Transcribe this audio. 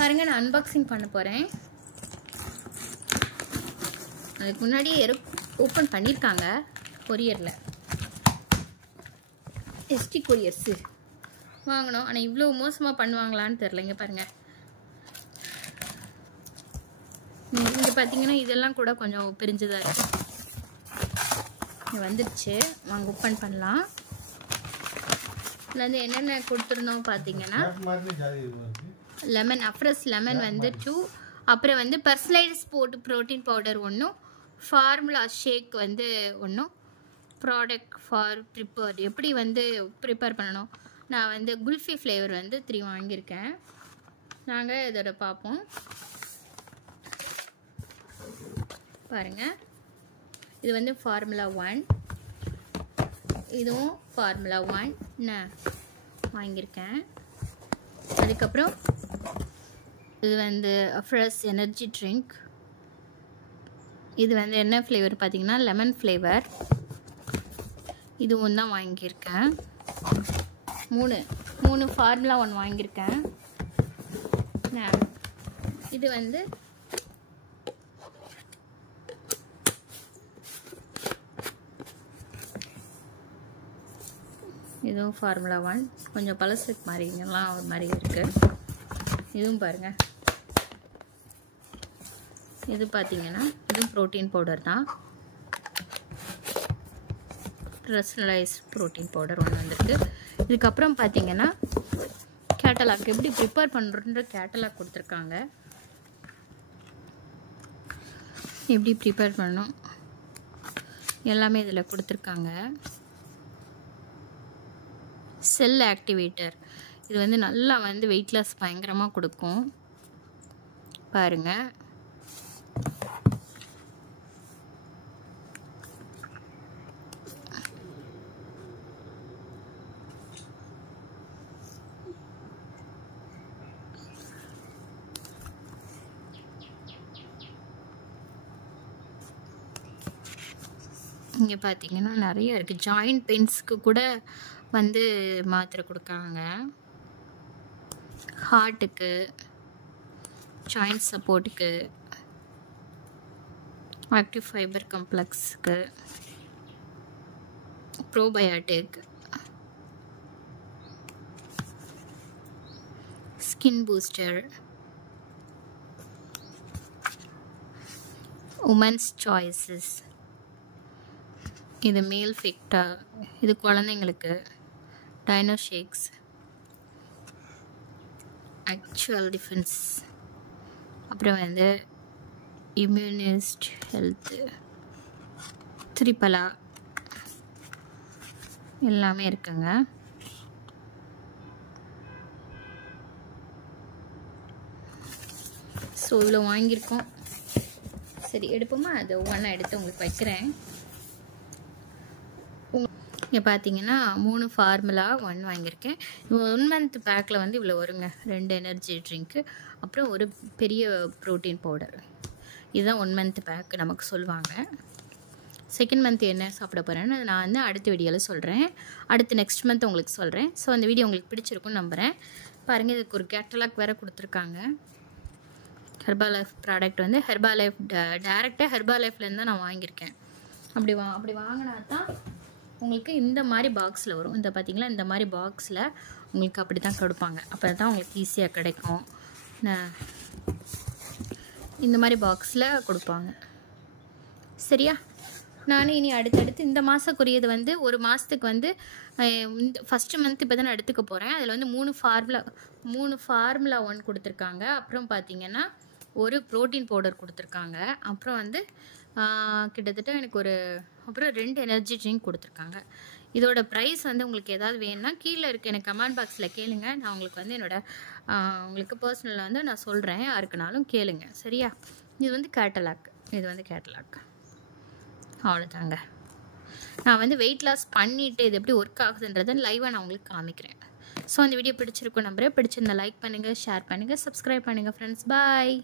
பாருங்க, நான் அன்பாக்சிங் பண்ண போகிறேன். அதுக்கு முன்னாடி ஓப்பன் பண்ணியிருக்காங்க கொரியரில். எஸ்டி கொரியர்ஸு வாங்கினோம். ஆனால் இவ்வளோ மோசமாக பண்ணுவாங்களான்னு தெரில. இங்கே பாருங்கள், இங்கே பார்த்தீங்கன்னா இதெல்லாம் கூட கொஞ்சம் பிரிஞ்சுதான் இருக்குது. இங்கே வந்துடுச்சு, வாங்க ஓப்பன் பண்ணலாம். இதில் வந்து என்னென்ன கொடுத்துருந்தோம் பார்த்தீங்கன்னா, லெமன், அப்ரஸ் லெமன் வந்து 2, அப்புறம் வந்து பர்சனலைஸ் ப்ரோட்டீன் பவுடர் 1, ஃபார்முலா ஷேக் வந்து 1, ப்ராடக்ட் ஃபார் ப்ரிப்பேர், எப்படி வந்து ப்ரிப்பேர் பண்ணணும். நான் வந்து குல்ஃபி ஃப்ளேவர் வந்து 3 வாங்கியிருக்கேன். நாங்கள் இதோட பார்ப்போம். பாருங்கள், இது வந்து ஃபார்முலா 1, இதுவும் ஃபார்முலா 1 நான் வாங்கியிருக்கேன். அதுக்கப்புறம் இது வந்து ஃப்ரெஷ் எனர்ஜி ட்ரிங்க். இது வந்து என்ன ஃப்ளேவர் பார்த்தீங்கன்னா லெமன் ஃப்ளேவர். இதுவும் தான் வாங்கியிருக்கேன். மூணு ஃபார்முலா 1 வாங்கியிருக்கேன். இது வந்து இதுவும் ஃபார்முலா 1, கொஞ்சம் பழசுக்கு மாதிரிங்கெல்லாம் ஒரு மாதிரி இருக்குது. இதுவும் பாருங்கள், இது பார்த்தீங்கன்னா இதுவும் ப்ரோட்டீன் பவுடர் தான். பர்சனலைஸ் ப்ரோட்டீன் பவுடர் 1 வந்துருக்கு. இதுக்கப்புறம் பார்த்தீங்கன்னா கேட்டலாக், எப்படி ப்ரிப்பேர் பண்ணுறன்ற கேட்டலாக் கொடுத்துருக்காங்க. எப்படி ப்ரிப்பேர் பண்ணணும் எல்லாமே இதில் கொடுத்துருக்காங்க. செல் ஆக்டிவேட்டர், இது வந்து நல்லா வந்து வெயிட் லாஸ் பயங்கரமாக கொடுக்கும். பாருங்கள், இங்கே பார்த்தீங்கன்னா நிறைய இருக்குது. ஜாயிண்ட் பெயின்ஸ்க்கு கூட வந்து மாத்திரை கொடுக்காங்க. ஹார்ட்டுக்கு, ஜாயிண்ட் சப்போர்ட்டுக்கு, ஆக்டிவ் ஃபைபர் காம்ப்ளெக்ஸுக்கு, probiotic, skin booster, women's choices, இது மேல் ஃபிக்டா, இது குழந்தைங்களுக்கு, டைனோ ஷேக்ஸ், ஆக்சுவல் டிஃபென்ஸ், அப்புறம் வந்து இம்யூனிஸ்ட் ஹெல்த்து, திரிபலா, எல்லாமே இருக்குங்க. ஸோ இவ்வளோ வாங்கியிருக்கோம். சரி எடுப்போமா, அது ஒவ்வொன்றா எடுத்து உங்களுக்கு வைக்கிறேன். இங்கே பார்த்தீங்கன்னா 3 ஃபார்முலா 1 வாங்கியிருக்கேன். 1 மந்த் பேக்கில் வந்து இவ்வளோ வருங்க. 2 எனர்ஜி ட்ரிங்க்கு, அப்புறம் ஒரு பெரிய ப்ரோட்டீன் பவுடர். இதுதான் 1 மந்த் பேக் நமக்கு சொல்லுவாங்க. செகண்ட் மந்த் என்ன சாப்பிட போகிறேன்னு நான் வந்து அடுத்த வீடியோவில் சொல்கிறேன். அடுத்து நெக்ஸ்ட் மந்த் உங்களுக்கு சொல்கிறேன். ஸோ அந்த வீடியோ உங்களுக்கு பிடிச்சிருக்குன்னு நம்புகிறேன். பாருங்கள், இதுக்கு ஒரு கேட்டலாக் வேறு கொடுத்துருக்காங்க. ஹெர்பா லைஃப் ப்ராடக்ட் வந்து ஹெர்பா லைஃப் டேரெக்டாக ஹெர்பா லைஃப்லேருந்து தான் நான் வாங்கியிருக்கேன். அப்படி வாங்கினா தான் உங்களுக்கு இந்த மாதிரி பாக்ஸில் வரும். இந்த பார்த்தீங்களா, இந்த மாதிரி பாக்ஸில் உங்களுக்கு அப்படி தான் கொடுப்பாங்க. அப்போ தான் உங்களுக்கு ஈஸியாக கிடைக்கும். இந்த மாதிரி பாக்ஸில் கொடுப்பாங்க. சரியா, நானும் இனி அடுத்தடுத்து இந்த மாதக்குரியது வந்து ஒரு மாதத்துக்கு வந்து இந்த ஃபஸ்ட்டு மந்த் இப்போ தான் நான் எடுத்துக்க போகிறேன். அதில் வந்து 3 ஃபார்முலா 1 கொடுத்துருக்காங்க. அப்புறம் பார்த்தீங்கன்னா ஒரு ப்ரோட்டீன் பவுடர் கொடுத்துருக்காங்க. அப்புறம் வந்து கிட்டத்தட்ட எனக்கு அப்புறம் 2 எனர்ஜி ட்ரிங்க் கொடுத்துருக்காங்க. இதோட ப்ரைஸ் வந்து உங்களுக்கு ஏதாவது வேணும்னா கீழே இருக்க எனக்கு கமெண்ட் பாக்ஸில் கேளுங்க. நான் உங்களுக்கு வந்து உங்களுக்கு பர்சனலில் வந்து நான் சொல்கிறேன். யாருக்குனாலும் கேளுங்க. சரியா, இது வந்து கேட்டலாக். அவ்வளோதாங்க. நான் வந்து வெயிட் லாஸ் பண்ணிவிட்டு இது எப்படி ஒர்க் ஆகுதுன்றதை லைவாக நான் உங்களுக்கு காமிக்கிறேன். ஸோ அந்த வீடியோ பிடிச்சிருக்கும் நம்புறேன். பிடிச்சிருந்தா லைக் பண்ணுங்கள், ஷேர் பண்ணுங்கள், சப்ஸ்கிரைப் பண்ணுங்கள் ஃப்ரெண்ட்ஸ். பாய்.